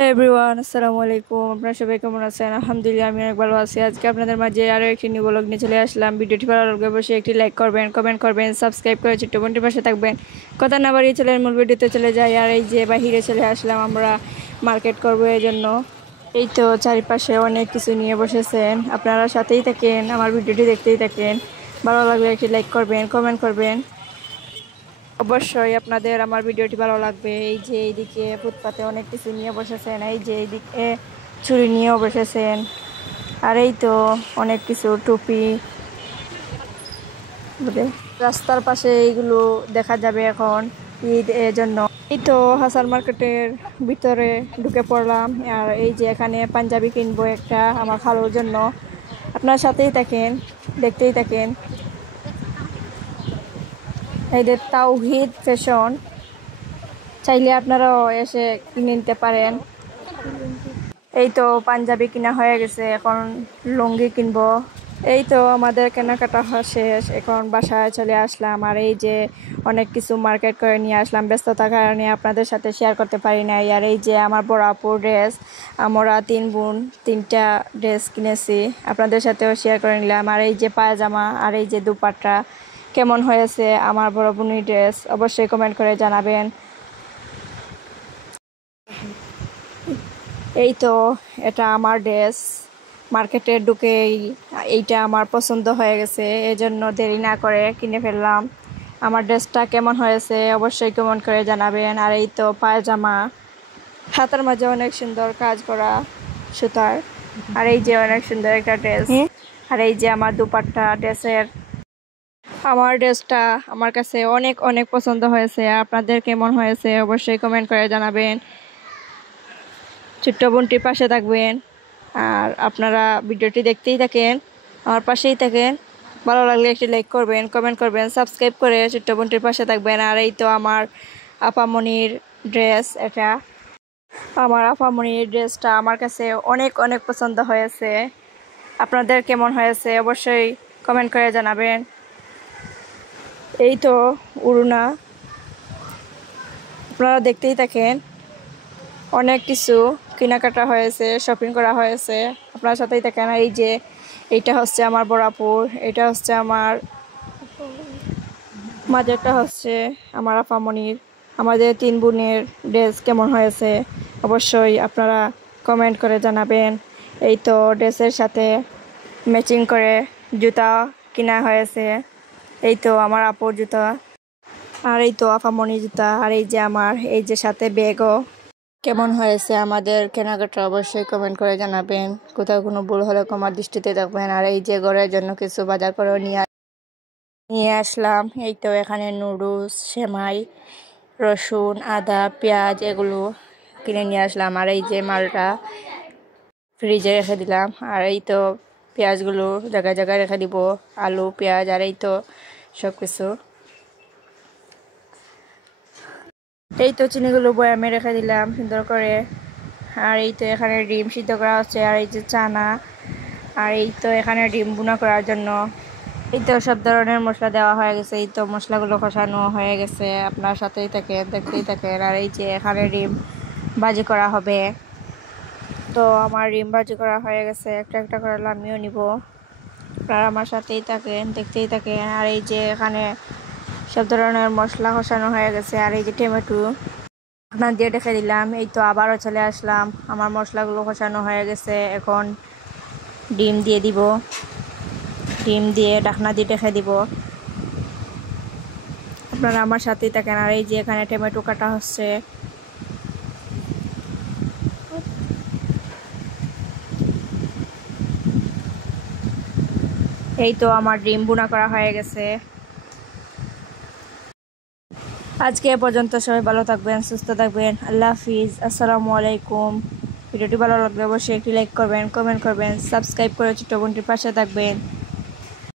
Everyone, আসসালামু আলাইকুম। আপনারা সবাই কেমন আছেন? আলহামদুলিল্লাহ, আমি অনেক ভালো আছি। আজকে আপনাদের মাঝে আরও একটি নিউ ব্লগ নিয়ে চলে আসলাম। ভিডিওটি ভালো লাগলে বসে একটি লাইক করবেন, কমেন্ট করবেন, সাবস্ক্রাইব করে ছোট্ট বোনটির পাশে থাকবেন। কথা না বাড়িয়ে চলে মূল ভিডিওতে চলে যাই। আর এই যে বাহিরে চলে আসলাম, আমরা মার্কেট করবো এই জন্য। এই তো চারিপাশে অনেক কিছু নিয়ে বসেছেন। আপনারা সাথেই থাকেন, আমার ভিডিওটি দেখতেই থাকেন। ভালো লাগলে একটি লাইক করবেন, কমেন্ট করবেন। অবশ্যই আপনাদের আমার ভিডিওটি ভালো লাগবে। এই যে এইদিকে ফুটপাতে অনেক কিছু নিয়ে বসেছেন, এই যে এইদিকে ছুরি নিয়েও বসেছেন। আর এই তো অনেক কিছু টুপি, রাস্তার পাশে এইগুলো দেখা যাবে এখন ঈদ এর জন্য। এই তো হাসান মার্কেটের ভিতরে ঢুকে পড়লাম। আর এই যে এখানে পাঞ্জাবি কিনবো একটা আমার খালুর জন্য। আপনার সাথেই থাকেন, দেখতেই থাকেন। এই যে তাওহিদ ফ্যাশন, চাইলে আপনারাও এসে কিনে নিতে পারেন। এই তো পাঞ্জাবি কিনা হয়ে গেছে, এখন লুঙ্গি কিনবো। এই তো আমাদের কেনাকাটা শেষ, এখন বাসায় চলে আসলাম। আর এই যে অনেক কিছু মার্কেট করে নিয়ে আসলাম, ব্যস্ততার কারণে আপনাদের সাথে শেয়ার করতে পারি নাই। আর এই যে আমার বড় আপুর ড্রেস, আমরা 3 বোন 3টা ড্রেস কিনেছি, আপনাদের সাথেও শেয়ার করে নিলাম। আর এই যে পায়জামা, আর এই যে দুপাট্টা কেমন হয়েছে আমার বড় বোনের ড্রেস, অবশ্যই কমেন্ট করে জানাবেন। এই তো এটা আমার ড্রেস, মার্কেটে ঢুকেই এইটা আমার পছন্দ হয়ে গেছে, এজন্য দেরি না করে কিনে ফেললাম। আমার ড্রেসটা কেমন হয়েছে অবশ্যই কমেন্ট করে জানাবেন। আর এই তো পায়জামা, হাতার মাঝে অনেক সুন্দর কাজ করা সুতার। আর এই যে অনেক সুন্দর একটা ড্রেস। আর এই যে আমার দুপাট্টা ড্রেসের। আমার ড্রেসটা আমার কাছে অনেক অনেক পছন্দ হয়েছে। আপনাদের কেমন হয়েছে অবশ্যই কমেন্ট করে জানাবেন। ছোট্ট বোনটির পাশে থাকবেন। আর আপনারা ভিডিওটি দেখতেই থাকেন, আমার পাশেই থাকেন। ভালো লাগলে একটি লাইক করবেন, কমেন্ট করবেন, সাবস্ক্রাইব করে ছোট্ট বোনটির পাশে থাকবেন। আর এই তো আমার আপামনির ড্রেস, এটা আমার আপামনির ড্রেসটা আমার কাছে অনেক অনেক পছন্দ হয়েছে। আপনাদের কেমন হয়েছে অবশ্যই কমেন্ট করে জানাবেন। এই তো উড়না, আপনারা দেখতেই থাকেন। অনেক কিছু কেনাকাটা হয়েছে, শপিং করা হয়েছে, আপনার সাথেই থাকেন। এই যে এইটা হচ্ছে আমার বড়াপুর, এটা হচ্ছে আমার মাঝেরটা হচ্ছে আমার আপামনির। আমাদের 3 বোনের ড্রেস কেমন হয়েছে অবশ্যই আপনারা কমেন্ট করে জানাবেন। এই তো ড্রেসের সাথে ম্যাচিং করে জুতা কিনা হয়েছে। এই তো আমার আপুর জুতা, আর এই তো আপামনির জুতা। আর এই যে আমার, এই যে সাথে ব্যাগও। কেমন হয়েছে আমাদের কেনাকাটা অবশ্যই কমেন্ট করে জানাবেন। কোথাও কোনো ভুল হলে ক্ষমার দৃষ্টিতে দেখবেন। আর এই যে ঘরের জন্য কিছু বাজার করে নিয়ে আসলাম। এই তো এখানে নুডলস, সেমাই, রসুন, আদা, পেঁয়াজ এগুলো কিনে নিয়ে আসলাম। আর এই যে মালটা ফ্রিজে রেখে দিলাম। আর এই তো পেঁয়াজগুলো জায়গায় জায়গায় রেখে দিব, আলু, পেঁয়াজ। আর এই তো সব কিছু। এই তো চিনিগুলো বয়ামে রেখে দিলাম সুন্দর করে। আর এই তো এখানে ডিম সিদ্ধ করা হচ্ছে। আর এই যে চানা। আর এই তো এখানে ডিম বুনা করার জন্য এই তো সব ধরনের মশলা দেওয়া হয়ে গেছে। এই তো মশলাগুলো কষানো হয়ে গেছে, আপনার সাথেই থাকেন, দেখতেই থাকেন। আর এই যে এখানে ডিম ভাজি করা হবে। তো আমার ডিম ভাজি করা হয়ে গেছে, একটা একটা করে আমিও নিব। আপনারা আমার সাথেই থাকেন, দেখতেই থাকেন। আর এই যে এখানে সব ধরনের মশলা কষানো হয়ে গেছে। আর এই যে টমেটো ঢাকনা দিয়ে রেখে দিলাম। এই তো আবারও চলে আসলাম, আমার মশলাগুলো কষানো হয়ে গেছে। এখন ডিম দিয়ে দিব, ডিম দিয়ে ঢাকনা দিয়ে রেখে দিব। আপনারা আমার সাথেই থাকেন। আর এই যে এখানে টমেটো কাটা হচ্ছে। এই তো আমার ডিম বুনা করা হয়ে গেছে। আজকে এ পর্যন্ত, সবাই ভালো থাকবেন, সুস্থ থাকবেন। আল্লাহ হাফিজ, আসসালামু আলাইকুম। ভিডিওটি ভালো লাগলে অবশ্যই একটি লাইক করবেন, কমেন্ট করবেন, সাবস্ক্রাইব করে ছোট বোনটির পাশে থাকবেন।